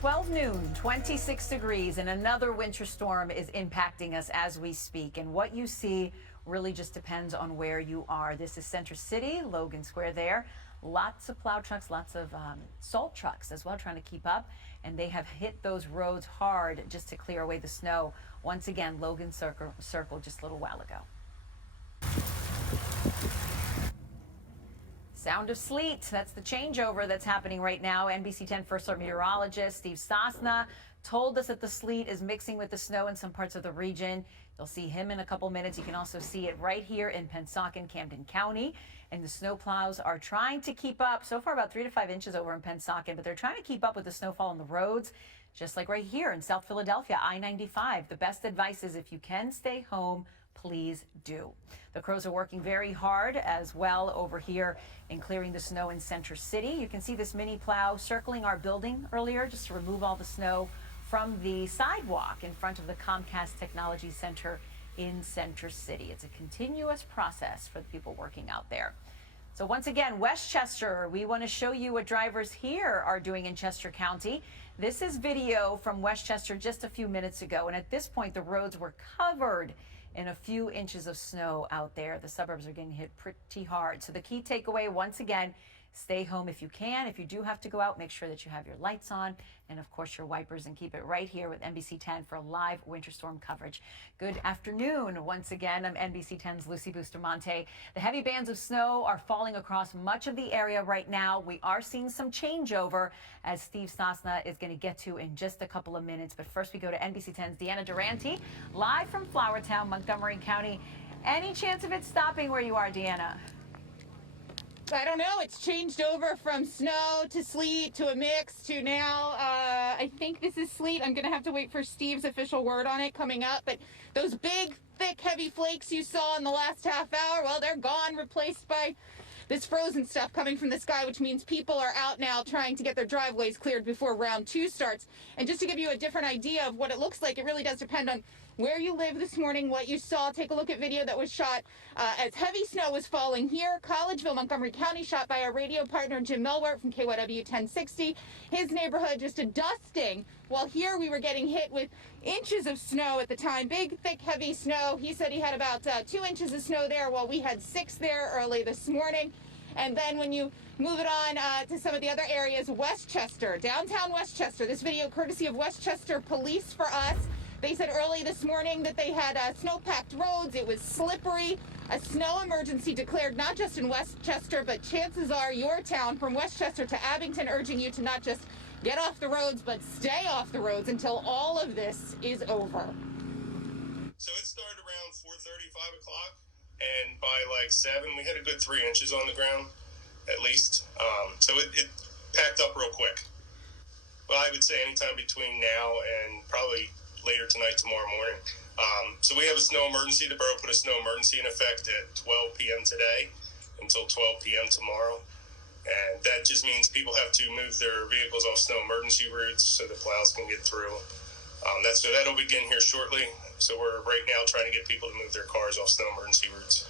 12 noon, 26 degrees, and another winter storm is impacting us as we speak. And what you see really just depends on where you are. This is Center City, Logan Square there. Lots of plow trucks, lots of salt trucks as well, trying to keep up. And they have hit those roads hard just to clear away the snow. Once again, Logan Circle just a little while ago. Sound of sleet. That's the changeover that's happening right now. NBC10 First Alert meteorologist Steve Sosna told us that the sleet is mixing with the snow in some parts of the region. You'll see him in a couple minutes. You can also see it right here in Pennsauken, Camden County. And the snow plows are trying to keep up. So far, about 3 to 5 inches over in Pennsauken, but they're trying to keep up with the snowfall on the roads, just like right here in South Philadelphia, I-95. The best advice is if you can stay home, please do. The crews are working very hard as well over here in clearing the snow in Center City. You can see this mini plow circling our building earlier just to remove all the snow from the sidewalk in front of the Comcast Technology Center in Center City. It's a continuous process for the people working out there. So once again, Westchester, we want to show you what drivers here are doing in Chester County. This is video from Westchester just a few minutes ago, and at this point the roads were covered in a few inches of snow out there. The suburbs are getting hit pretty hard. So the key takeaway, once again, stay home if you can. If you do have to go out, make sure that you have your lights on and, of course, your wipers, and keep it right here with NBC10 for live winter storm coverage. Good afternoon. Once again, I'm NBC10's Lucy Bustamante. The heavy bands of snow are falling across much of the area right now. We are seeing some changeover, as Steve Sosna is going to get to in just a couple of minutes. But first, we go to NBC10's Deanna Durante, live from Flourtown, Montgomery County. Any chance of it stopping where you are, Deanna? I don't know. It's changed over from snow to sleet to a mix to now. I think this is sleet. I'm going to have to wait for Steve's official word on it coming up. But those big, thick, heavy flakes you saw in the last half hour, well, they're gone, replaced by this frozen stuff coming from the sky, which means people are out now trying to get their driveways cleared before round 2 starts. And just to give you a different idea of what it looks like, it really does depend on where you live this morning, what you saw. Take a look at video that was shot as heavy snow was falling here. Collegeville, Montgomery County, shot by our radio partner Jim Melwart from KYW 1060. His neighborhood just a dusting, while here we were getting hit with inches of snow at the time. Big, thick, heavy snow. He said he had about 2 inches of snow there, while we had 6 there early this morning. And then when you move it on to some of the other areas, Westchester, downtown Westchester, this video courtesy of Westchester Police for us. They said early this morning that they had snow-packed roads. It was slippery. A snow emergency declared not just in Westchester, but chances are your town from Westchester to Abington, urging you to not just get off the roads, but stay off the roads until all of this is over. So it started around 4:30, 5 o'clock, and by like 7, we had a good 3 inches on the ground, at least. So it packed up real quick. Well, I would say anytime between now and probably later tonight, tomorrow morning. So we have a snow emergency. The borough put a snow emergency in effect at 12 p.m. today until 12 p.m. tomorrow. And that just means people have to move their vehicles off snow emergency routes so the plows can get through. So that'll begin here shortly. So we're right now trying to get people to move their cars off snow emergency routes.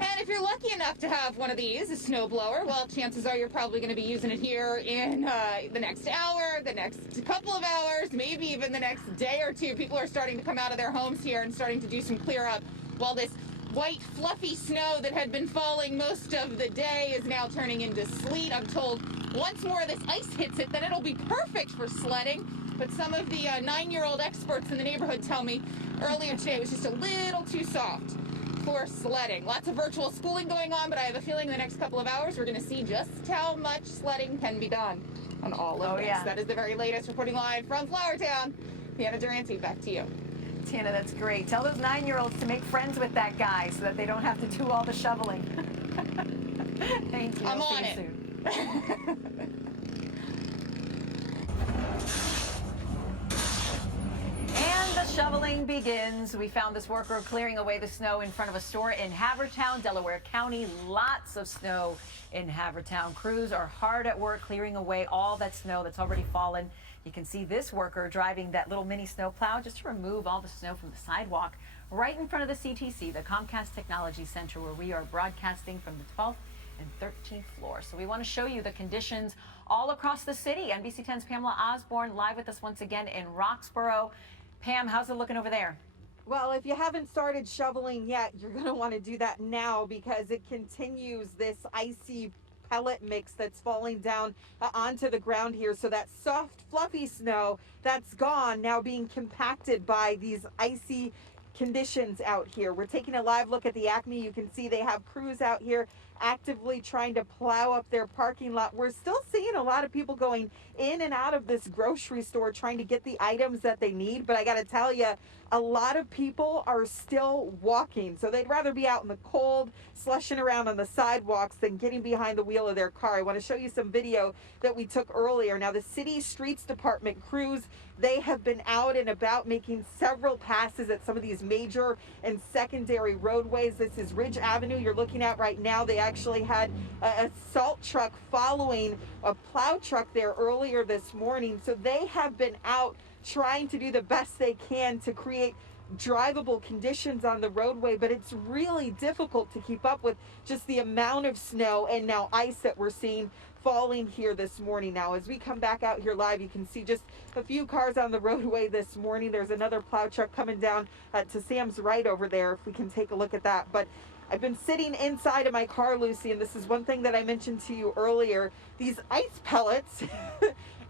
And if you're lucky enough to have one of these, a snowblower, well, chances are you're probably going to be using it here in the next hour, the next couple of hours, maybe even the next day or two. People are starting to come out of their homes here and starting to do some clear up, while this white, fluffy snow that had been falling most of the day is now turning into sleet. I'm told once more this ice hits it, then it'll be perfect for sledding. But some of the 9-year-old experts in the neighborhood tell me earlier today it was just a little too soft for sledding. Lots of virtual schooling going on, but I have a feeling in the next couple of hours we're going to see just how much sledding can be done on all of this. Yeah. That is the very latest. Reporting live from Flourtown, Deanna Durante, back to you. Tina, that's great. Tell those 9-year-olds to make friends with that guy so that they don't have to do all the shoveling. Thank you. I'm I'll on see it. you soon. And the shoveling begins. We found this worker clearing away the snow in front of a store in Havertown, Delaware County. Lots of snow in Havertown. Crews are hard at work clearing away all that snow that's already fallen. You can see this worker driving that little mini snow plow just to remove all the snow from the sidewalk right in front of the CTC, the Comcast Technology Center, where we are broadcasting from the 12th and 13th floor. So we want to show you the conditions all across the city. NBC 10's Pamela Osborne live with us once again in Roxborough. Pam, how's it looking over there? Well, if you haven't started shoveling yet, you're going to want to do that now because it continues this icy pellet mix that's falling down onto the ground here. So that soft, fluffy snow that's gone now being compacted by these icy conditions out here. We're taking a live look at the Acme. You can see they have crews out here actively trying to plow up their parking lot. We're still seeing a lot of people going in and out of this grocery store trying to get the items that they need, but I got to tell you, a lot of people are still walking, so they'd rather be out in the cold slushing around on the sidewalks than getting behind the wheel of their car. I want to show you some video that we took earlier. Now, the city streets department crews, they have been out and about making several passes at some of these major and secondary roadways. This is Ridge Avenue you're looking at right now. They actually had a salt truck following a plow truck there earlier this morning. So they have been out trying to do the best they can to create drivable conditions on the roadway, but it's really difficult to keep up with just the amount of snow and now ice that we're seeing falling here this morning. Now, as we come back out here live, you can see just a few cars on the roadway this morning. There's another plow truck coming down to Sam's right over there, if we can take a look at that. But I've been sitting inside of my car, Lucy, and this is one thing that I mentioned to you earlier. These ice pellets,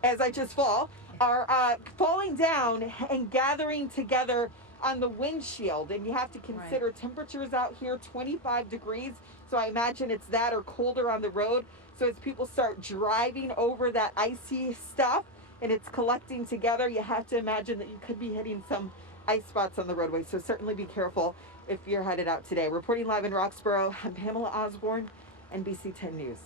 as I just fall, are falling down and gathering together on the windshield. And you have to consider temperatures out here, 25 degrees. So I imagine it's that or colder on the road. So as people start driving over that icy stuff and it's collecting together, you have to imagine that you could be hitting some ice spots on the roadway. So certainly be careful if you're headed out today. Reporting live in Roxborough, I'm Pamela Osborne, NBC 10 News.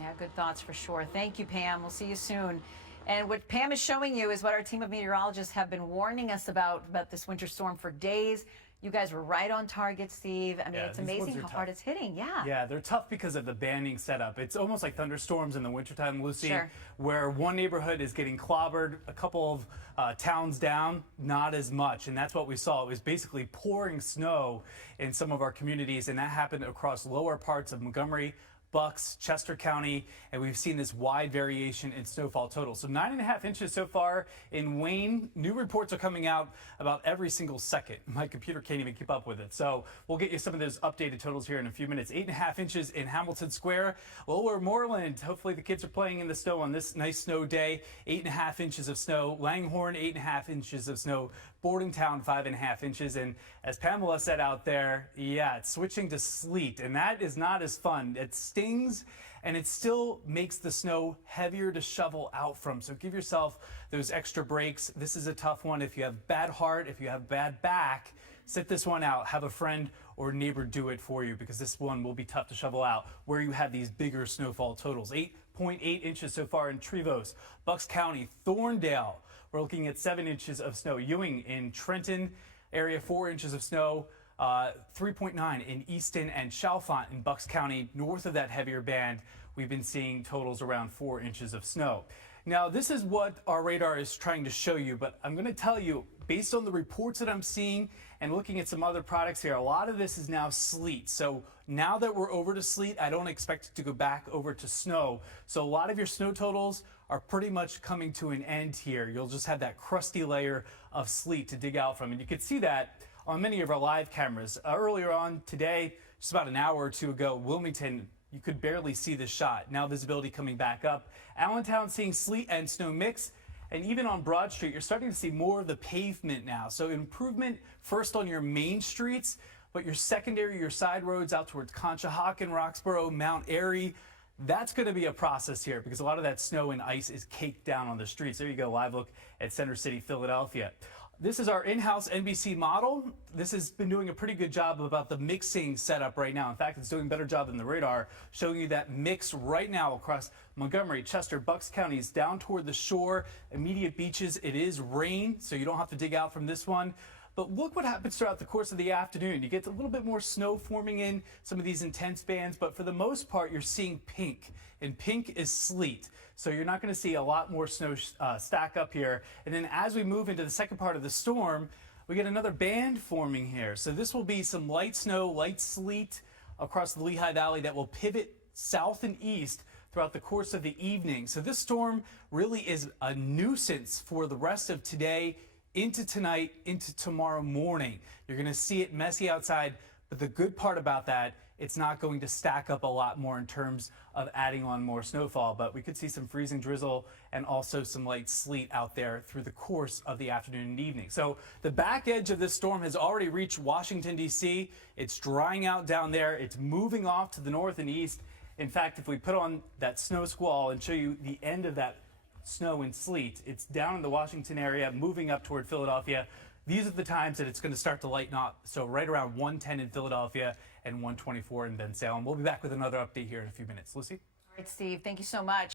Yeah, good thoughts for sure. Thank you, Pam. We'll see you soon. And what Pam is showing you is what our team of meteorologists have been warning us about this winter storm for days. You guys were right on target, Steve. I mean, it's amazing how hard it's hitting. Yeah. Yeah, they're tough because of the banding setup. It's almost like thunderstorms in the wintertime, Lucy, Sure. where one neighborhood is getting clobbered, a couple of towns down, not as much. And that's what we saw. It was basically pouring snow in some of our communities, and that happened across lower parts of Montgomery, Bucks, Chester County, and we've seen this wide variation in snowfall total. So 9.5 inches so far in Wayne. New reports are coming out about every single second. My computer can't even keep up with it. So we'll get you some of those updated totals here in a few minutes. 8.5 inches in Hamilton Square. Lower Moreland, hopefully the kids are playing in the snow on this nice snow day. 8.5 inches of snow. Langhorne, 8.5 inches of snow. Bordentown, 5.5 inches. And as Pamela said out there, yeah, it's switching to sleet, and that is not as fun. It stings, and it still makes the snow heavier to shovel out from. So give yourself those extra breaks. This is a tough one. If you have bad heart, if you have bad back, sit this one out. Have a friend or neighbor do it for you, because this one will be tough to shovel out where you have these bigger snowfall totals. 8.8 inches so far in Trevose, Bucks County, Thorndale. We're looking at 7 inches of snow. Ewing in Trenton area, 4 inches of snow. 3.9 in Easton and Chalfont in Bucks County. North of that heavier band, we've been seeing totals around 4 inches of snow. Now, this is what our radar is trying to show you, but I'm going to tell you, based on the reports that I'm seeing and looking at some other products here, a lot of this is now sleet. So now that we're over to sleet, I don't expect it to go back over to snow. So a lot of your snow totals are pretty much coming to an end here. You'll just have that crusty layer of sleet to dig out from. And you can see that on many of our live cameras. Earlier on today, just about an hour or two ago, Wilmington, you could barely see the shot. Now visibility coming back up. Allentown seeing sleet and snow mix. And even on Broad Street, you're starting to see more of the pavement now. So improvement first on your main streets, but your secondary, your side roads out towards Conshohocken, Roxborough, Mount Airy, that's going to be a process here because a lot of that snow and ice is caked down on the streets. There you go, live look at Center City, Philadelphia. This is our in-house NBC model. This has been doing a pretty good job about the mixing setup right now. In fact, it's doing a better job than the radar, showing you that mix right now across Montgomery, Chester, Bucks counties, down toward the shore, immediate beaches. It is rain, so you don't have to dig out from this one. But look what happens throughout the course of the afternoon. You get a little bit more snow forming in some of these intense bands, but for the most part, you're seeing pink, and pink is sleet. So you're not going to see a lot more snow stack up here. And then as we move into the second part of the storm, we get another band forming here. So this will be some light snow, light sleet across the Lehigh Valley that will pivot south and east throughout the course of the evening. So this storm really is a nuisance for the rest of today, into tonight, into tomorrow morning. You're going to see it messy outside, but the good part about that, it's not going to stack up a lot more in terms of adding on more snowfall, but we could see some freezing drizzle and also some light sleet out there through the course of the afternoon and evening. So the back edge of this storm has already reached Washington, D.C. It's drying out down there. It's moving off to the north and east. In fact, if we put on that snow squall and show you the end of that snow and sleet, it's down in the Washington area, moving up toward Philadelphia. These are the times that it's going to start to lighten up. So right around 110 in Philadelphia and 124 in Bensalem. We'll be back with another update here in a few minutes. Lucy? All right, Steve, thank you so much.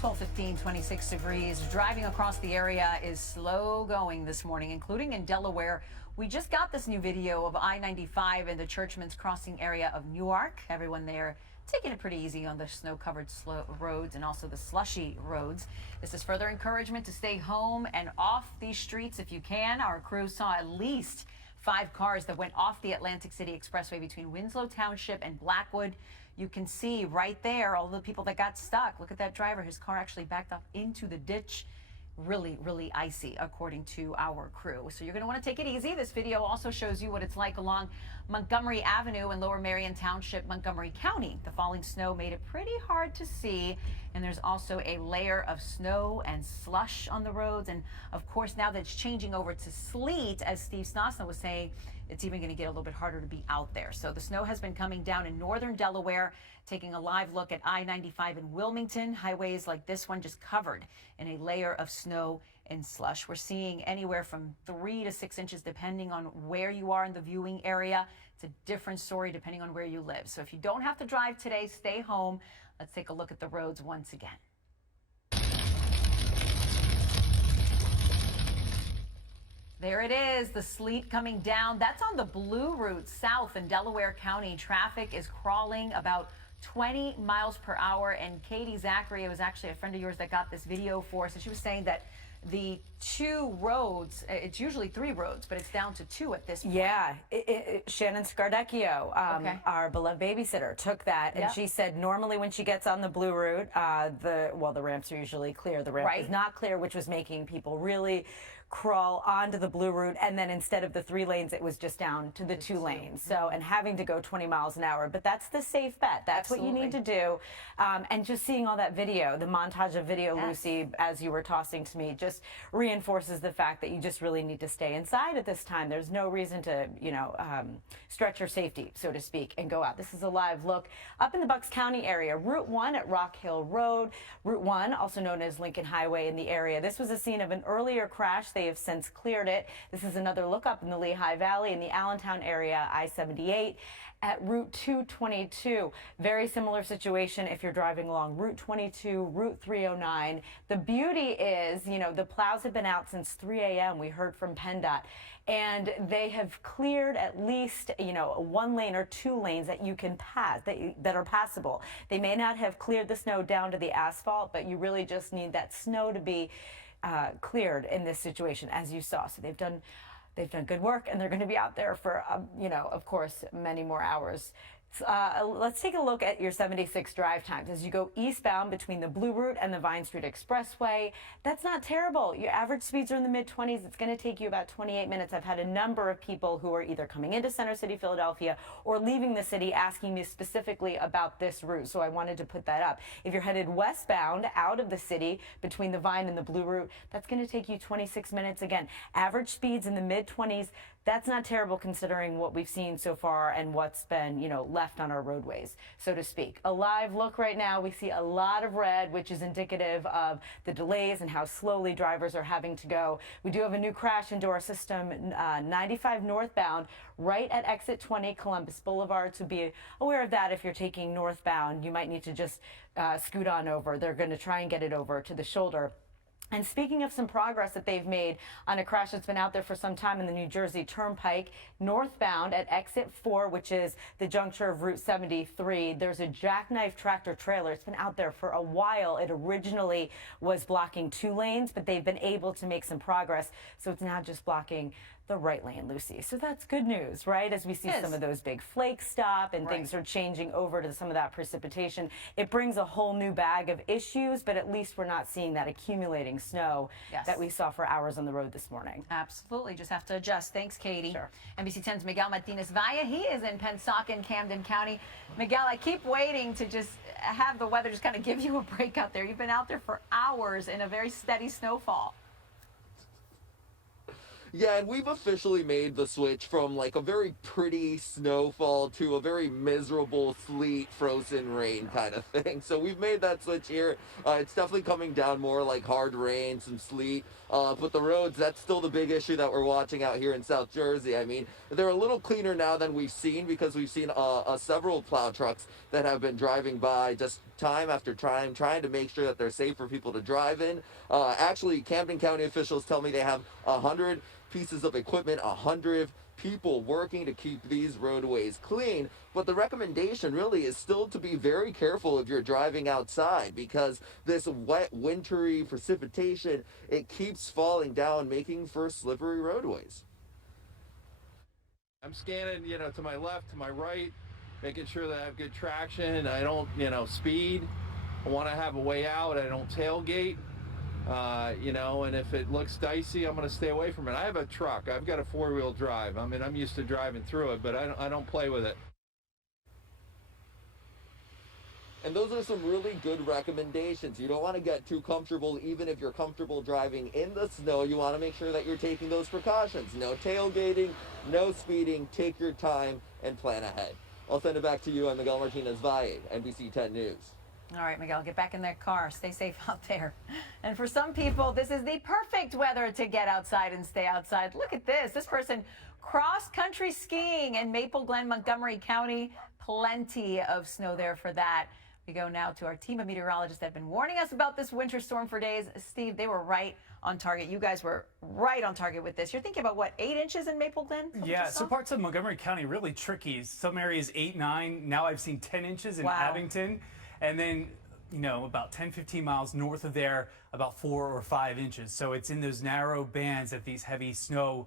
12:15, 26 degrees. Driving across the area is slow going this morning, including in Delaware. We just got this new video of I-95 in the Churchman's Crossing area of Newark. Everyone there taking it pretty easy on the snow-covered roads and also the slushy roads. This is further encouragement to stay home and off these streets if you can. Our crew saw at least 5 cars that went off the Atlantic City Expressway between Winslow Township and Blackwood. You can see right there all the people that got stuck. Look at that driver. His car actually backed up into the ditch. Really, really icy, according to our crew. So you're going to want to take it easy. This video also shows you what it's like along Montgomery Avenue in Lower Marion Township, Montgomery County. The falling snow made it pretty hard to see, and there's also a layer of snow and slush on the roads. And of course, now that it's changing over to sleet, as Steve Snasna was saying, it's even going to get a little bit harder to be out there. So the snow has been coming down in northern Delaware. Taking a live look at I-95 in Wilmington, highways like this one just covered in a layer of snow and slush. We're seeing anywhere from 3 to 6 inches depending on where you are in the viewing area. It's a different story depending on where you live. So if you don't have to drive today, stay home. Let's take a look at the roads once again. There it is, the sleet coming down. That's on the Blue Route south in Delaware County. Traffic is crawling about 20 miles per hour. And Katie Zachary, it was actually a friend of yours that got this video for us. And she was saying that the 2 roads, it's usually 3 roads, but it's down to 2 at this point. Yeah, Shannon Scardecchio, our beloved babysitter, took that, and she said normally when she gets on the Blue Route, the ramps are usually clear. The ramp is not clear, which was making people really crawl onto the Blue Route, and then instead of the 3 lanes, it was just down to the 2 lanes. So, and having to go 20 miles an hour, but that's the safe bet. That's what you need to do. And just seeing all that video, the montage of video, Lucy, as you were tossing to me, just reinforces the fact that you just really need to stay inside at this time. There's no reason to, stretch your safety, so to speak, and go out. This is a live look up in the Bucks County area. Route 1 at Rock Hill Road. Route 1, also known as Lincoln Highway in the area. This was a scene of an earlier crash. They have since cleared it. This is another look up in the Lehigh Valley in the Allentown area, I-78 at Route 222. Very similar situation if you're driving along Route 22, Route 309. The beauty is, the plows have been out since 3 a.m. We heard from PennDOT. And they have cleared at least, 1 lane or 2 lanes that you can pass, that are passable. They may not have cleared the snow down to the asphalt, but you really just need that snow to be cleared in this situation, as you saw. So they've done good work, and they're going to be out there for, of course, many more hours. Let's take a look at your 76 drive times. As you go eastbound between the Blue Route and the Vine Street Expressway, that's not terrible. Your average speeds are in the mid-20s. It's going to take you about 28 minutes. I've had a number of people who are either coming into Center City, Philadelphia, or leaving the city asking me specifically about this route, so I wanted to put that up. If you're headed westbound out of the city between the Vine and the Blue Route, that's going to take you 26 minutes. Again, average speeds in the mid-20s. That's not terrible considering what we've seen so far and what's been, left on our roadways, so to speak. A live look right now, we see a lot of red, which is indicative of the delays and how slowly drivers are having to go. We do have a new crash into our system, 95 northbound, right at exit 20 Columbus Boulevard. So be aware of that if you're taking northbound. You might need to just scoot on over. They're going to try and get it over to the shoulder. And speaking of some progress that they've made on a crash that's been out there for some time in the New Jersey Turnpike, northbound at exit 4, which is the juncture of Route 73, there's a jackknife tractor trailer. It's been out there for a while. It originally was blocking 2 lanes, but they've been able to make some progress. So it's now just blocking the right lane, Lucy. So that's good news, right? As we see some of those big flakes stop and things are changing over to some of that precipitation, it brings a whole new bag of issues, but at least we're not seeing that accumulating snow that we saw for hours on the road this morning. Absolutely. Just have to adjust. Thanks, Katie. Sure. NBC 10's Miguel Martinez-Valle. He is in Pensacola, Camden County. Miguel, I keep waiting to just have the weather just kind of give you a break out there. You've been out there for hours in a very steady snowfall. Yeah, and we've officially made the switch from like a very pretty snowfall to a very miserable sleet, frozen rain kind of thing. So we've made that switch here. It's definitely coming down more like hard rain, some sleet. But the roads, that's still the big issue that we're watching out here in South Jersey. I mean, they're a little cleaner now than we've seen because we've seen several plow trucks that have been driving by just time after time, trying to make sure that they're safe for people to drive in. Actually, Camden County officials tell me they have 100 pieces of equipment, 100 people working to keep these roadways clean. But the recommendation really is still to be very careful if you're driving outside, because this wet, wintry precipitation, it keeps falling down, making for slippery roadways. I'm scanning, to my left, to my right, making sure that I have good traction. I don't, speed. I want to have a way out. I don't tailgate. And if it looks dicey, I'm going to stay away from it. I have a truck. I've got a four-wheel drive. I mean, I'm used to driving through it, but I don't play with it. And those are some really good recommendations. You don't want to get too comfortable, even if you're comfortable driving in the snow. You want to make sure that you're taking those precautions. No tailgating, no speeding. Take your time and plan ahead. I'll send it back to you. I'm Miguel Martinez-Valle, NBC 10 News. All right, Miguel, get back in that car. Stay safe out there. And for some people, this is the perfect weather to get outside and stay outside. Look at this. This person cross-country skiing in Maple Glen, Montgomery County. Plenty of snow there for that. We go now to our team of meteorologists that have been warning us about this winter storm for days. Steve, they were right on target. You guys were right on target with this. You're thinking about, what, 8 inches in Maple Glen? Yeah, so parts of Montgomery County really tricky. Some areas 8, 9. Now I've seen 10 inches in Abington. And then, about 10, 15 miles north of there, about 4 or 5 inches. So it's in those narrow bands that these heavy snow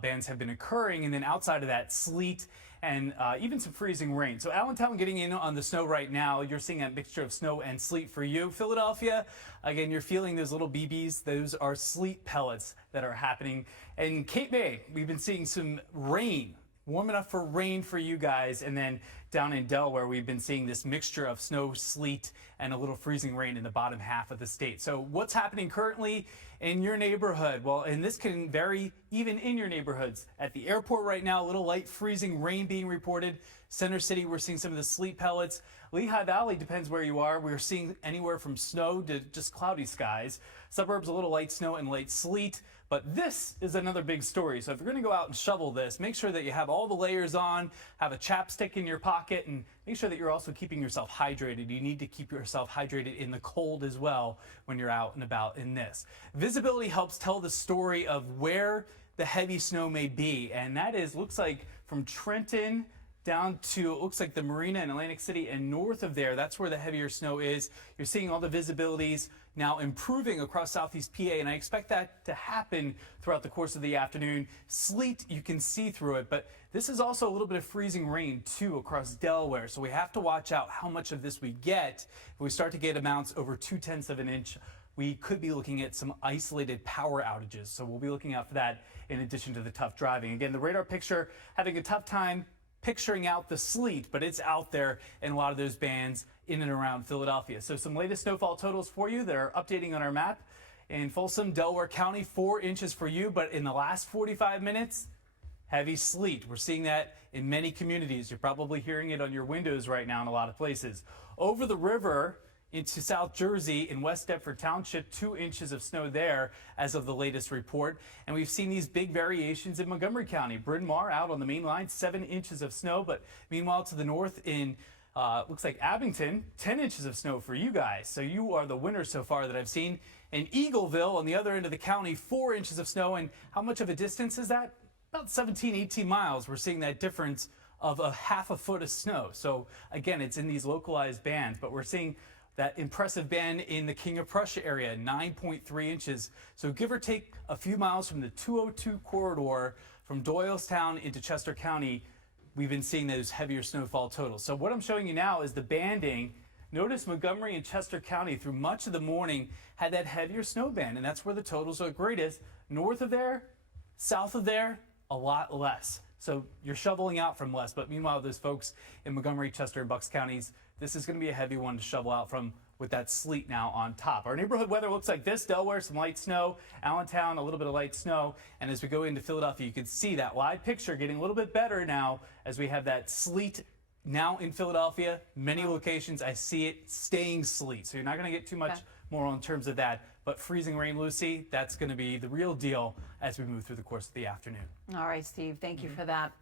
bands have been occurring. And then outside of that, sleet and even some freezing rain. So Allentown getting in on the snow right now. You're seeing a mixture of snow and sleet for you. Philadelphia, again, you're feeling those little BBs. Those are sleet pellets that are happening. And Cape May, we've been seeing some rain. Warm enough for rain for you guys. And then down in Delaware, we've been seeing this mixture of snow, sleet, and a little freezing rain in the bottom half of the state. So what's happening currently in your neighborhood? Well, and this can vary even in your neighborhoods. At the airport right now, a little light freezing rain being reported. Center City, we're seeing some of the sleet pellets. Lehigh Valley, depends where you are. We're seeing anywhere from snow to just cloudy skies. Suburbs, a little light snow and light sleet. But this is another big story. So if you're going to go out and shovel this, make sure that you have all the layers on, have a chapstick in your pocket, and make sure that you're also keeping yourself hydrated. You need to keep yourself hydrated in the cold as well when you're out and about in this. Visibility helps tell the story of where the heavy snow may be. And that is, looks like from Trenton down to, it looks like the Marina in Atlantic City and north of there, that's where the heavier snow is. You're seeing all the visibilities now improving across southeast PA, and I expect that to happen throughout the course of the afternoon. Sleet, you can see through it, but this is also a little bit of freezing rain too across Delaware, so we have to watch out how much of this we get. If we start to get amounts over 0.2 of an inch, we could be looking at some isolated power outages, so we'll be looking out for that in addition to the tough driving. Again, the radar picture having a tough time picturing out the sleet, but it's out there in a lot of those bands in and around Philadelphia. So some latest snowfall totals for you that are updating on our map. In Folsom, Delaware County, 4 inches for you, but in the last 45 minutes, heavy sleet. We're seeing that in many communities. You're probably hearing it on your windows right now in a lot of places. Over the river into South Jersey in West Deptford Township, 2 inches of snow there as of the latest report. And we've seen these big variations in Montgomery County. Bryn Mawr out on the main line, 7 inches of snow. But meanwhile, to the north in looks like Abington, 10 inches of snow for you guys. So you are the winners so far that I've seen. In Eagleville, on the other end of the county, 4 inches of snow. And how much of a distance is that? About 17, 18 miles. We're seeing that difference of a half a foot of snow. So again, it's in these localized bands, but we're seeing That impressive band in the King of Prussia area, 9.3 inches. So give or take a few miles from the 202 corridor from Doylestown into Chester County, we've been seeing those heavier snowfall totals. So what I'm showing you now is the banding. Notice Montgomery and Chester County through much of the morning had that heavier snow band, and that's where the totals are greatest. North of there, south of there, a lot less. So you're shoveling out from less, but meanwhile, those folks in Montgomery, Chester, and Bucks counties, this is going to be a heavy one to shovel out from with that sleet now on top. Our neighborhood weather looks like this. Delaware, some light snow. Allentown, a little bit of light snow. And as we go into Philadelphia, you can see that live picture getting a little bit better now as we have that sleet now in Philadelphia. Many locations, I see it staying sleet. So you're not going to get too much more in terms of that. But freezing rain, Lucy, that's going to be the real deal as we move through the course of the afternoon. All right, Steve, thank you for that.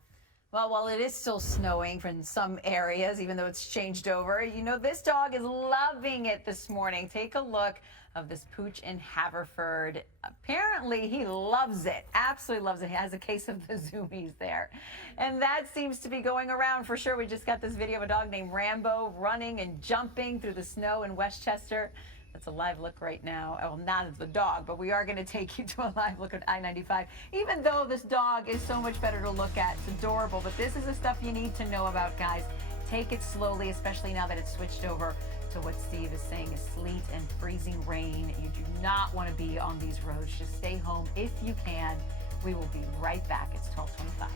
Well, while it is still snowing in some areas, even though it's changed over, you know, this dog is loving it this morning. Take a look of this pooch in Haverford. Apparently, he loves it, absolutely loves it. He has a case of the zoomies there. And that seems to be going around for sure. We just got this video of a dog named Rambo running and jumping through the snow in Westchester. That's a live look right now. Well, not of the dog, but we are going to take you to a live look at I-95. Even though this dog is so much better to look at, it's adorable. But this is the stuff you need to know about, guys. Take it slowly, especially now that it's switched over to what Steve is saying is sleet and freezing rain. You do not want to be on these roads. Just stay home if you can. We will be right back. It's 12:25.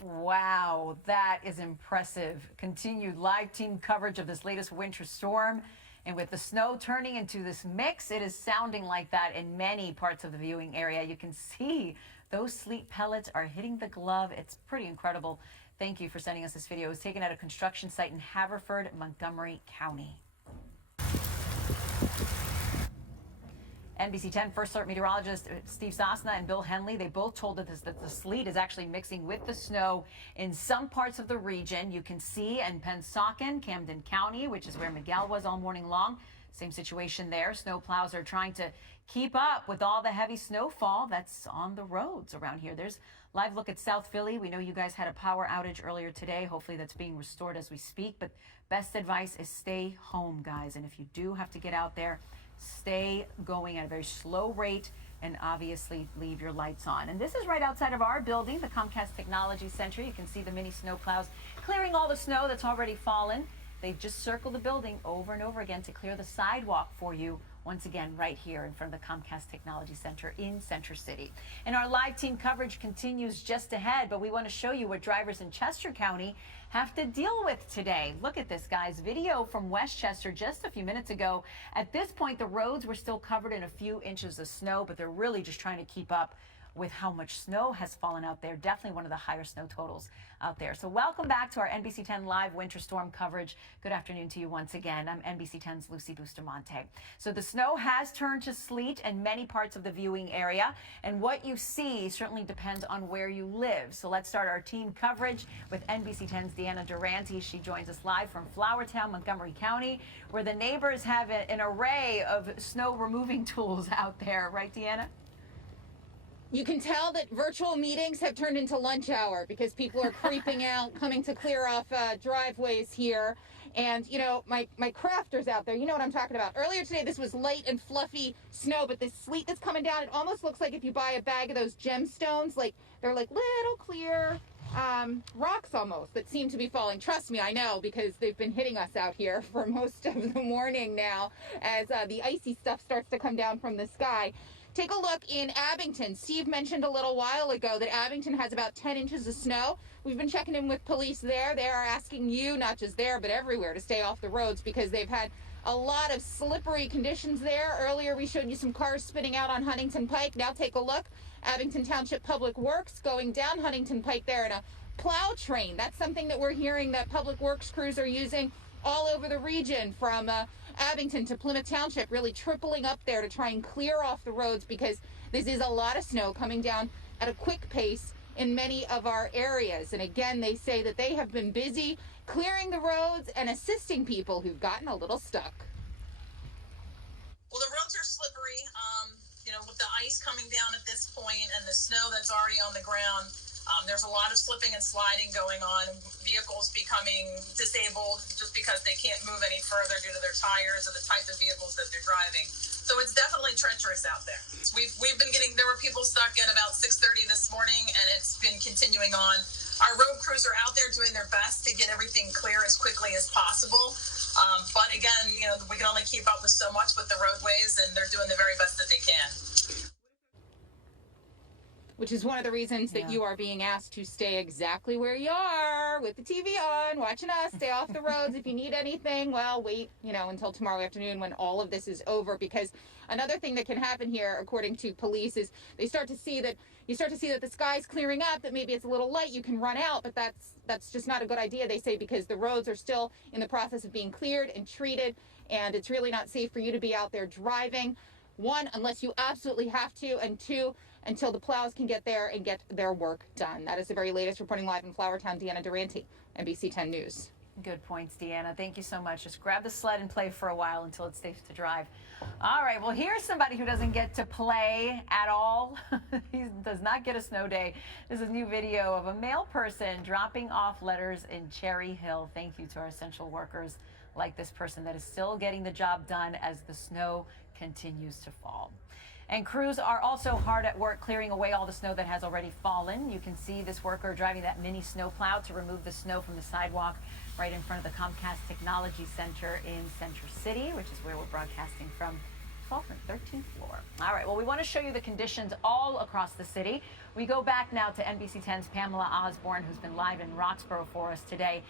Wow, that is impressive. Continued live team coverage of this latest winter storm. And with the snow turning into this mix, it is sounding like that in many parts of the viewing area. You can see those sleet pellets are hitting the glove. It's pretty incredible. Thank you for sending us this video. It was taken at a construction site in Haverford, Montgomery County. NBC10 First Alert meteorologist Steve Sosna and Bill Henley, they both told us that the sleet is actually mixing with the snow in some parts of the region. You can see in Pennsauken, Camden County, which is where Miguel was all morning long. Same situation there. Snow plows are trying to keep up with all the heavy snowfall that's on the roads around here. There's a live look at South Philly. We know you guys had a power outage earlier today. Hopefully that's being restored as we speak. But best advice is stay home, guys. And if you do have to get out there, stay going at a very slow rate and obviously leave your lights on. And this is right outside of our building, the Comcast Technology Center. You can see the mini snow plows clearing all the snow that's already fallen. They've just circled the building over and over again to clear the sidewalk for you. Once again, right here in front of the Comcast Technology Center in Center City. And our live team coverage continues just ahead, but we want to show you what drivers in Chester County have to deal with today. Look at this, guys. Video from Westchester just a few minutes ago. At this point, the roads were still covered in a few inches of snow, but they're really just trying to keep up with how much snow has fallen out there. Definitely one of the higher snow totals out there. So welcome back to our NBC10 live winter storm coverage. Good afternoon to you once again. I'm NBC10's Lucy Bustamante. So the snow has turned to sleet in many parts of the viewing area, and what you see certainly depends on where you live. So let's start our team coverage with NBC10's Deanna Durante. She joins us live from Flourtown, Montgomery County, where the neighbors have an array of snow removing tools out there. Right, Deanna? You can tell that virtual meetings have turned into lunch hour because people are creeping out, coming to clear off driveways here. And, you know, my crafters out there, you know what I'm talking about. Earlier today, this was light and fluffy snow, but this sleet that's coming down, it almost looks like if you buy a bag of those gemstones, like they're like little clear rocks almost that seem to be falling. Trust me, I know, because they've been hitting us out here for most of the morning now as the icy stuff starts to come down from the sky. Take a look in Abington. Steve mentioned a little while ago that Abington has about 10 inches of snow. We've been checking in with police there. They are asking you, not just there, but everywhere, to stay off the roads because they've had a lot of slippery conditions there. Earlier, we showed you some cars spinning out on Huntington Pike. Now take a look. Abington Township Public Works going down Huntington Pike there in a plow train. That's something that we're hearing that Public Works crews are using all over the region from Abington to Plymouth Township, really tripling up there to try and clear off the roads because this is a lot of snow coming down at a quick pace in many of our areas. And again, they say that they have been busy clearing the roads and assisting people who've gotten a little stuck. Well, the roads are slippery. You know, with the ice coming down at this point and the snow that's already on the ground, there's a lot of slipping and sliding going on, vehicles becoming disabled just because they can't move any further due to their tires or the type of vehicles that they're driving. So it's definitely treacherous out there. We've been getting, there were people stuck at about 6:30 this morning, and it's been continuing on. Our road crews are out there doing their best to get everything clear as quickly as possible. But again, you know, we can only keep up with so much with the roadways, and they're doing the very best that they can. Which is one of the reasons that you are being asked to stay exactly where you are with the TV on, watching us, stay off the roads. If you need anything, well, wait, you know, until tomorrow afternoon when all of this is over, because another thing that can happen here, according to police, is you start to see that the sky's clearing up, that maybe it's a little light, you can run out, but that's just not a good idea, they say, because the roads are still in the process of being cleared and treated, and it's really not safe for you to be out there driving. One, unless you absolutely have to, and two, until the plows can get there and get their work done. That is the very latest. Reporting live in Flourtown, Deanna Durante, NBC 10 News. Good points, Deanna. Thank you so much. Just grab the sled and play for a while until it's safe to drive. All right, well, here's somebody who doesn't get to play at all. He does not get a snow day. This is a new video of a male person dropping off letters in Cherry Hill. Thank you to our essential workers like this person that is still getting the job done as the snow continues to fall. And crews are also hard at work clearing away all the snow that has already fallen. You can see this worker driving that mini snowplow to remove the snow from the sidewalk right in front of the Comcast Technology Center in Central City, which is where we're broadcasting from, 12th and 13th floor. All right, well, we want to show you the conditions all across the city. We go back now to NBC 10's Pamela Osborne, who's been live in Roxborough for us today.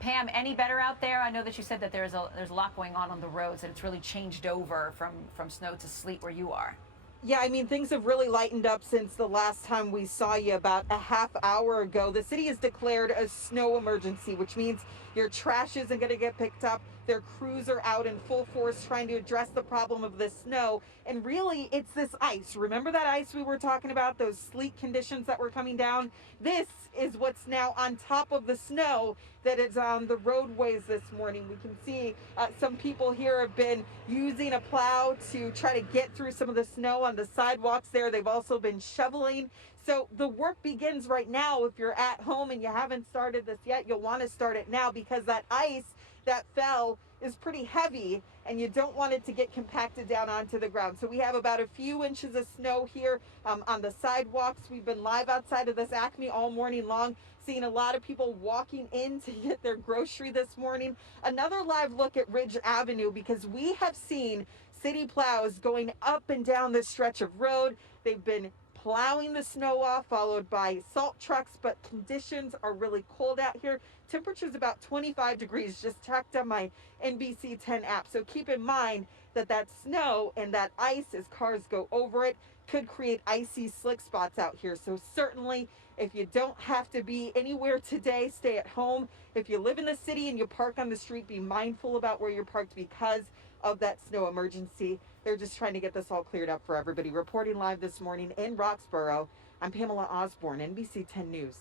Pam, any better out there? I know that you said that there's a lot going on the roads, and it's really changed over from snow to sleet where you are. Yeah, I mean, things have really lightened up since the last time we saw you about a half hour ago. The city has declared a snow emergency, which means your trash isn't going to get picked up. Their crews are out in full force trying to address the problem of the snow. And really, it's this ice. Remember that ice we were talking about, those sleet conditions that were coming down? This is what's now on top of the snow that is on the roadways this morning. We can see some people here have been using a plow to try to get through some of the snow on the sidewalks there. They've also been shoveling. So the work begins right now. If you're at home and you haven't started this yet, you'll want to start it now, because that ice that fell is pretty heavy and you don't want it to get compacted down onto the ground. So we have about a few inches of snow here on the sidewalks. We've been live outside of this Acme all morning long, seeing a lot of people walking in to get their grocery this morning. Another live look at Ridge Avenue, because we have seen city plows going up and down this stretch of road. They've been plowing the snow off, followed by salt trucks, but conditions are really cold out here. Temperature's about 25 degrees, just checked on my NBC 10 app. So keep in mind that that snow and that ice, as cars go over it, could create icy slick spots out here. So certainly, if you don't have to be anywhere today, stay at home. If you live in the city and you park on the street, be mindful about where you're parked because of that snow emergency. They're just trying to get this all cleared up for everybody. Reporting live this morning in Roxborough, I'm Pamela Osborne, NBC 10 News.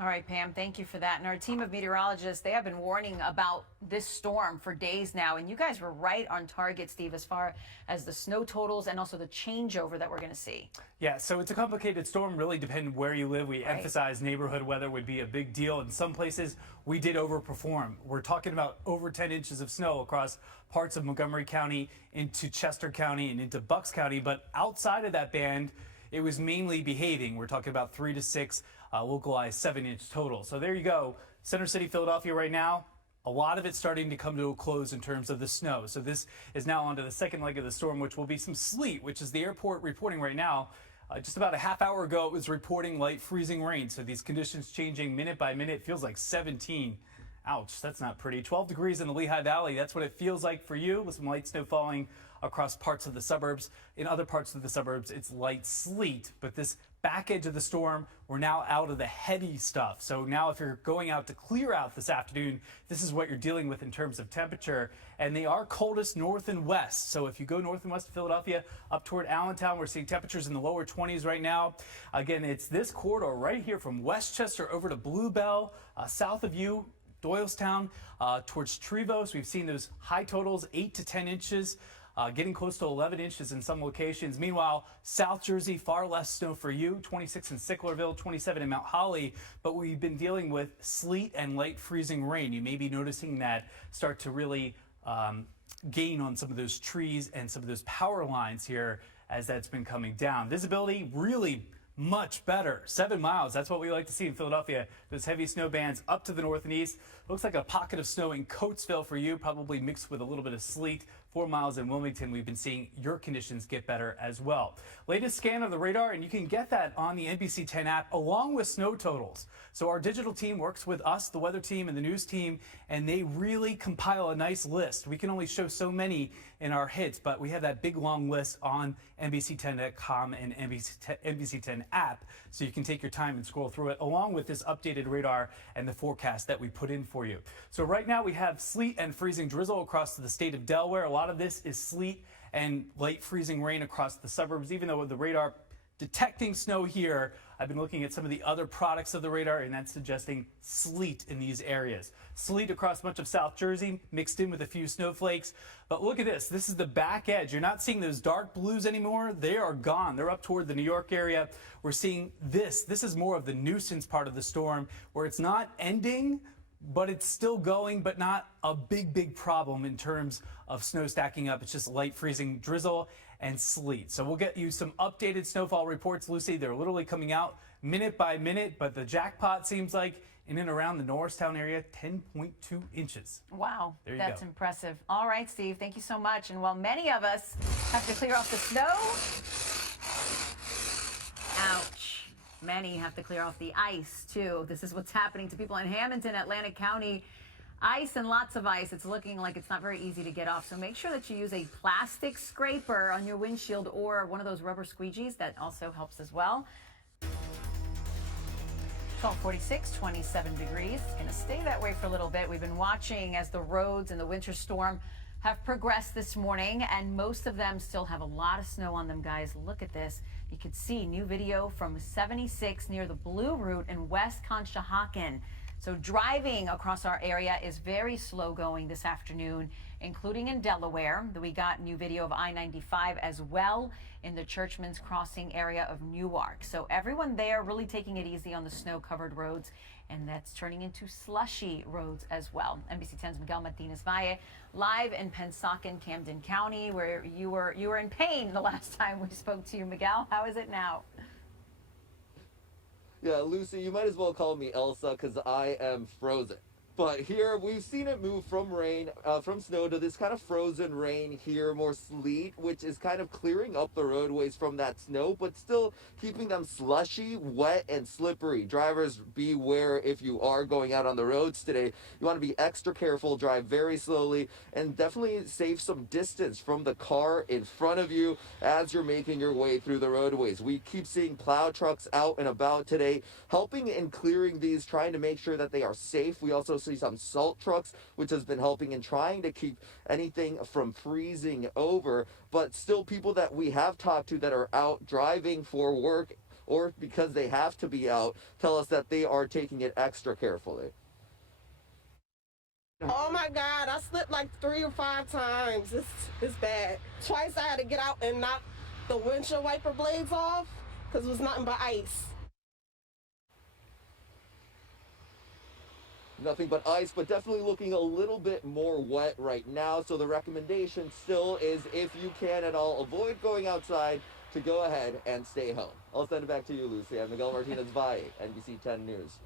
All right, Pam, thank you for that. And our team of meteorologists, they have been warning about this storm for days now. And you guys were right on target, Steve, as far as the snow totals and also the changeover that we're going to see. Yeah, so it's a complicated storm, really depending where you live. We emphasize neighborhood weather would be a big deal. In some places, we did overperform. We're talking about over 10 inches of snow across parts of Montgomery County into Chester County and into Bucks County. But outside of that band, it was mainly behaving. We're talking about 3 to 6, localized 7-inch total. So there you go. Center City, Philadelphia right now, a lot of it's starting to come to a close in terms of the snow. So this is now onto the second leg of the storm, which will be some sleet, which is the airport reporting right now. Just about a half hour ago, it was reporting light freezing rain. So these conditions changing minute by minute. Feels like 17. Ouch, that's not pretty. 12 degrees in the Lehigh Valley. That's what it feels like for you, with some light snow falling across parts of the suburbs. In other parts of the suburbs, it's light sleet. But this back edge of the storm, we're now out of the heavy stuff. So now if you're going out to clear out this afternoon, this is what you're dealing with in terms of temperature. And they are coldest north and west. So if you go north and west of Philadelphia up toward Allentown, we're seeing temperatures in the lower 20s right now. Again, it's this corridor right here from Westchester over to Bluebell, south of you, Doylestown, towards Trevose. We've seen those high totals, 8 to 10 inches. getting close to 11 inches in some locations. Meanwhile, South Jersey, far less snow for you, 26 in Sicklerville, 27 in Mount Holly, but we've been dealing with sleet and light freezing rain. You may be noticing that start to really gain on some of those trees and some of those power lines here as that's been coming down. Visibility really much better. 7 miles. That's what we like to see in Philadelphia. Those heavy snow bands up to the north and east. Looks like a pocket of snow in Coatesville for you, probably mixed with a little bit of sleet. 4 miles in Wilmington. We've been seeing your conditions get better as well. Latest scan of the radar, and you can get that on the NBC10 app along with snow totals. So our digital team works with us, the weather team and the news team, and they really compile a nice list. We can only show so many in our hits, but we have that big long list on NBC10.com and NBC10 app, so you can take your time and scroll through it along with this updated radar and the forecast that we put in for you. So right now we have sleet and freezing drizzle across the state of Delaware. A lot of this is sleet and light freezing rain across the suburbs, even though the radar detecting snow here. I've been looking at some of the other products of the radar, and that's suggesting sleet in these areas. Sleet across much of South Jersey, mixed in with a few snowflakes. But look at this. This is the back edge. You're not seeing those dark blues anymore. They are gone. They're up toward the New York area. We're seeing this. This is more of the nuisance part of the storm, where it's not ending, but it's still going, but not a big problem in terms of snow stacking up. It's just light freezing drizzle and sleet. So we'll get you some updated snowfall reports, Lucy. They're literally coming out minute by minute, but the jackpot seems like in and around the Norristown area, 10.2 inches. Wow, there you that's go. impressive. All right, Steve, thank you so much. And while many of us have to clear off the snow, ouch, many have to clear off the ice too. This is what's happening to people in Hamilton, Atlantic County. Ice and lots of ice. It's looking like it's not very easy to get off. So make sure that you use a plastic scraper on your windshield or one of those rubber squeegees. That also helps as well. 12:46, 27 degrees. It's going to stay that way for a little bit. We've been watching as the roads and the winter storm have progressed this morning, and most of them still have a lot of snow on them, guys. Look at this. You can see new video from 76 near the Blue Route in West Conshohocken. So driving across our area is very slow going this afternoon, including in Delaware. We got new video of I-95 as well in the Churchman's Crossing area of Newark. So everyone there really taking it easy on the snow-covered roads, and that's turning into slushy roads as well. NBC 10's Miguel Martinez-Valle live in Pensacola, Camden County, where you were in pain the last time we spoke to you, Miguel. How is it now? Yeah, Lucy, you might as well call me Elsa because I am frozen. But here we've seen it move from rain, from snow to this kind of frozen rain here, more sleet, which is kind of clearing up the roadways from that snow, but still keeping them slushy, wet, and slippery. Drivers, beware if you are going out on the roads today. You want to be extra careful, drive very slowly, and definitely save some distance from the car in front of you as you're making your way through the roadways. We keep seeing plow trucks out and about today, helping in clearing these, trying to make sure that they are safe. We also see some salt trucks, which has been helping in trying to keep anything from freezing over. But still, people that we have talked to that are out driving for work or because they have to be out tell us that they are taking it extra carefully. Oh my God, I slipped like 3 or 5 times. It's bad. Twice I had to get out and knock the windshield wiper blades off because it was nothing but ice. Nothing but ice, but definitely looking a little bit more wet right now. So the recommendation still is, if you can at all avoid going outside, to go ahead and stay home. I'll send it back to you, Lucy. I'm Miguel Martinez-Valle, NBC 10 News.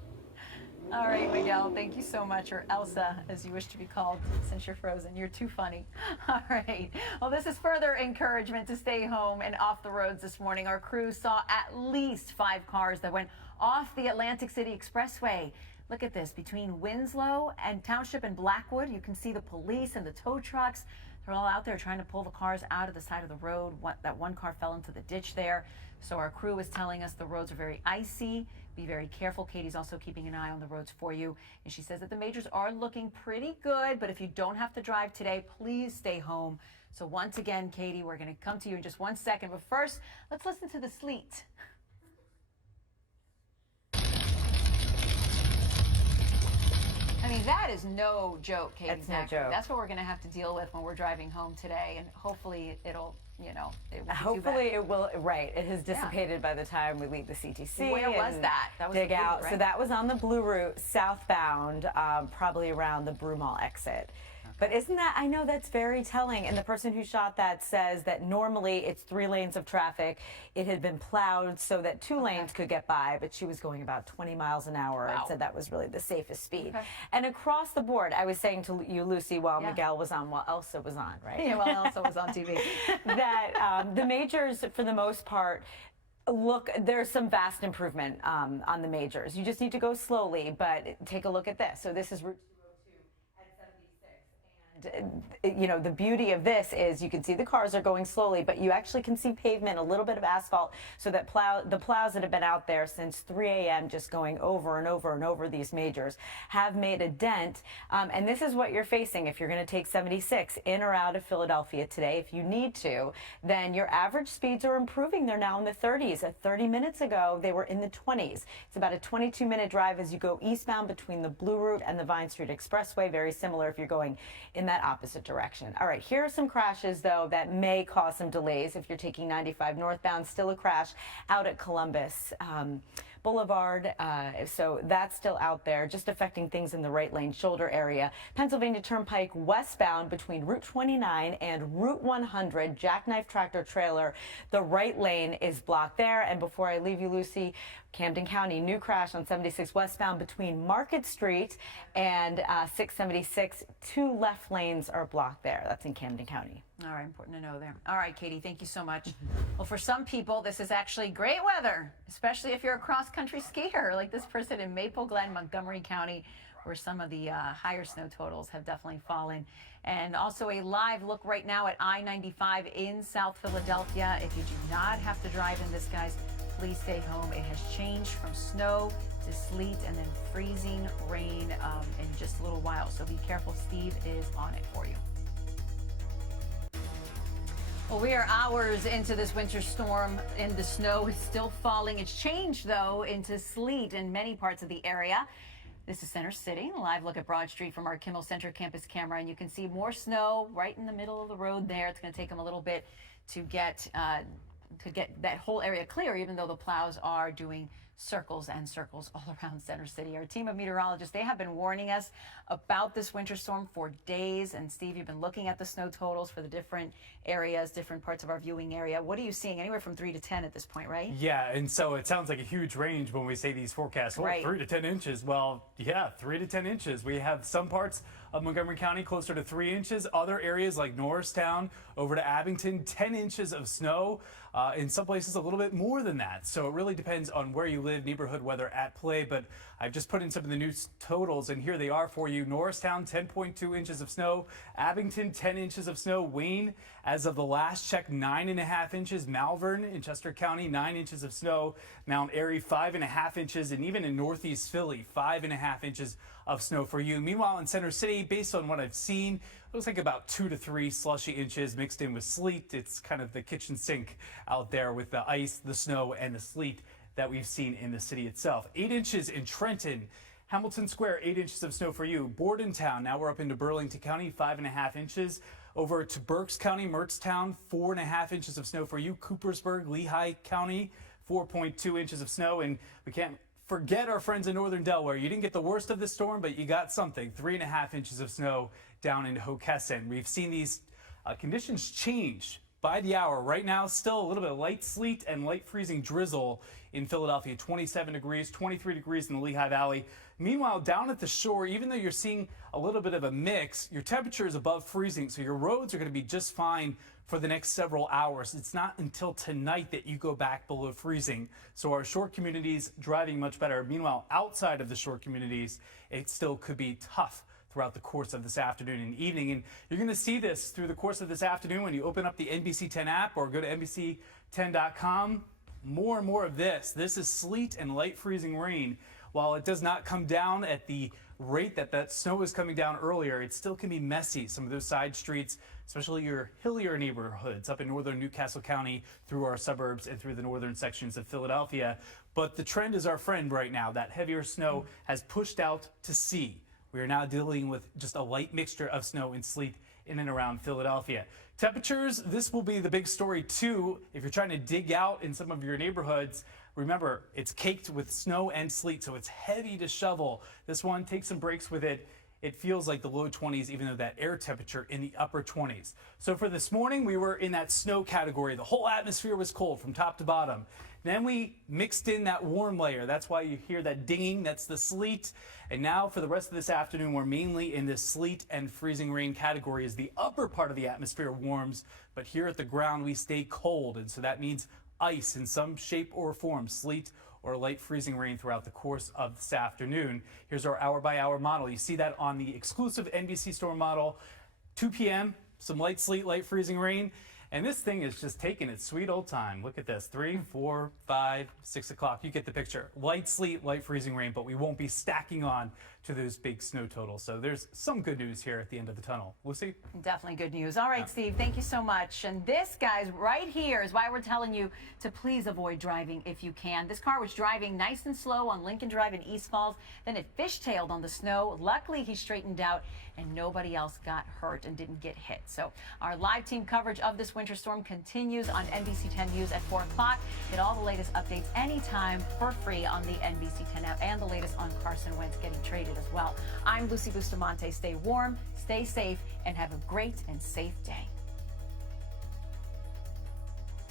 All right, Miguel, thank you so much, or Elsa, as you wish to be called, since you're frozen. You're too funny. All right. Well, this is further encouragement to stay home and off the roads this morning. Our crew saw at least 5 cars that went off the Atlantic City Expressway. Look at this. Between Winslow and Township and Blackwood, you can see the police and the tow trucks. They're all out there trying to pull the cars out of the side of the road. That one car fell into the ditch there. So our crew is telling us the roads are very icy. Be very careful. Katie's also keeping an eye on the roads for you. And she says that the majors are looking pretty good. But if you don't have to drive today, please stay home. So once again, Katie, we're going to come to you in just 1 second. But first, let's listen to the sleet. I mean, that is no joke, Katie. It's no joke. That's what we're going to have to deal with when we're driving home today, and hopefully it'll, you know, it won't be too Hopefully bad. it will. Right, it has dissipated by the time we leave the CTC. Where was and that? That was dig the blue, out. right? So that was on the Blue Route southbound, probably around the Broomall exit. But isn't that, I know that's very telling. And the person who shot that says that normally it's 3 lanes of traffic. It had been plowed so that 2 lanes could get by, but she was going about 20 miles an hour and said that was really the safest speed. And across the board, I was saying to you, Lucy, while Miguel was on, while Elsa was on, right? Yeah, while Elsa was on TV. that the majors, for the most part, look, there's some vast improvement on the majors. You just need to go slowly, but take a look at this. So this is Route 202 at 76. And, you know, the beauty of this is you can see the cars are going slowly, but you actually can see pavement, a little bit of asphalt, so that the plows that have been out there since 3 a.m. just going over and over and over these majors have made a dent. And this is what you're facing if you're going to take 76 in or out of Philadelphia today. If you need to, then your average speeds are improving. They're now in the 30s. 30 minutes ago, they were in the 20s. It's about a 22-minute drive as you go eastbound between the Blue Route and the Vine Street Expressway. Very similar if you're going in that opposite direction. All right, here are some crashes, though, that may cause some delays if you're taking 95 northbound. Still a crash out at Columbus Boulevard, so that's still out there, just affecting things in the right lane shoulder area. Pennsylvania Turnpike westbound between Route 29 and Route 100, jackknife tractor trailer. The right lane is blocked there. And before I leave you, Lucy, Camden County, new crash on 76 westbound between Market Street and 676. 2 left lanes are blocked there. That's in Camden County. All right, important to know there. All right, Katie, thank you so much. Well, for some people, this is actually great weather, especially if you're a cross-country skier like this person in Maple Glen, Montgomery County, where some of the higher snow totals have definitely fallen. And also a live look right now at I-95 in South Philadelphia. If you do not have to drive in this, guys, please stay home. It has changed from snow to sleet and then freezing rain in just a little while. So be careful. Steve is on it for you. Well, we are hours into this winter storm and the snow is still falling. It's changed, though, into sleet in many parts of the area. This is Center City, a live look at Broad Street from our Kimmel Center campus camera, and you can see more snow right in the middle of the road there. It's going to take them a little bit to get that whole area clear, even though the plows are doing circles and circles all around Center City. Our team of meteorologists, they have been warning us about this winter storm for days. And Steve, you've been looking at the snow totals for the different areas, different parts of our viewing area. What are you seeing? Anywhere from 3 to 10 at this point, right? Yeah, and so it sounds like a huge range when we say these forecasts. Oh, right. 3 to 10 inches. Well, yeah, 3 to 10 inches. We have some parts of Montgomery County closer to 3 inches. Other areas like Norristown over to Abington, 10 inches of snow. In some places a little bit more than that. So it really depends on where you live, neighborhood weather at play. But I've just put in some of the new totals, and here they are for you. Norristown, 10.2 inches of snow. Abington, 10 inches of snow. Wayne, as of the last check, 9.5 inches. Malvern in Chester County, 9 inches of snow. Mount Airy, 5.5 inches. And even in Northeast Philly, 5.5 inches of snow for you. Meanwhile, in Center City, based on what I've seen, it looks like about 2 to 3 slushy inches mixed in with sleet. It's kind of the kitchen sink out there with the ice, the snow, and the sleet that we've seen in the city itself. 8 inches in Trenton. Hamilton Square, 8 inches of snow for you. Bordentown, now we're up into Burlington County, 5.5 inches. Over to Berks County, Mertztown, 4.5 inches of snow for you. Coopersburg, Lehigh County, 4.2 inches of snow. And we can't forget our friends in northern Delaware. You didn't get the worst of the storm, but you got something. 3.5 inches of snow down in Hockessin. We've seen these conditions change by the hour. Right now, still a little bit of light sleet and light freezing drizzle in Philadelphia. 27 degrees, 23 degrees in the Lehigh Valley. Meanwhile, down at the shore, even though you're seeing a little bit of a mix, your temperature is above freezing, so your roads are going to be just fine for the next several hours. It's not until tonight that you go back below freezing. So our shore communities driving much better. Meanwhile, outside of the shore communities, it still could be tough throughout the course of this afternoon and evening. And you're going to see this through the course of this afternoon when you open up the NBC10 app or go to NBC10.com. More and more of this. This is sleet and light freezing rain. While it does not come down at the rate that snow was coming down earlier, it still can be messy. Some of those side streets, especially your hillier neighborhoods up in northern Newcastle County, through our suburbs and through the northern sections of Philadelphia. But the trend is our friend right now. That heavier snow has pushed out to sea. We are now dealing with just a light mixture of snow and sleet in and around Philadelphia. Temperatures, this will be the big story too. If you're trying to dig out in some of your neighborhoods, remember, it's caked with snow and sleet, so it's heavy to shovel. This one, take some breaks with it. It feels like the low 20s, even though that air temperature in the upper 20s. So for this morning, we were in that snow category. The whole atmosphere was cold from top to bottom. Then we mixed in that warm layer. That's why you hear that dinging. That's the sleet. And now for the rest of this afternoon, we're mainly in this sleet and freezing rain category as the upper part of the atmosphere warms. But here at the ground, we stay cold. And so that means ice in some shape or form, sleet or light freezing rain throughout the course of this afternoon. Here's our hour-by-hour model. You see that on the exclusive NBC Storm model. 2 p.m., some light sleet, light freezing rain. And this thing is just taking its sweet old time. Look at this, 3, 4, 5, 6 o'clock. You get the picture. Light sleet, light freezing rain, but we won't be stacking on to those big snow totals. So there's some good news here at the end of the tunnel. Lucy? Definitely good news. All right, Steve, thank you so much. And this, guys, right here is why we're telling you to please avoid driving if you can. This car was driving nice and slow on Lincoln Drive in East Falls. Then it fishtailed on the snow. Luckily, he straightened out and nobody else got hurt and didn't get hit. So our live team coverage of this winter storm continues on NBC 10 News at 4 o'clock. Get all the latest updates anytime for free on the NBC 10 app and the latest on Carson Wentz getting traded as well. I'm Lucy Bustamante. Stay warm, stay safe, and have a great and safe day.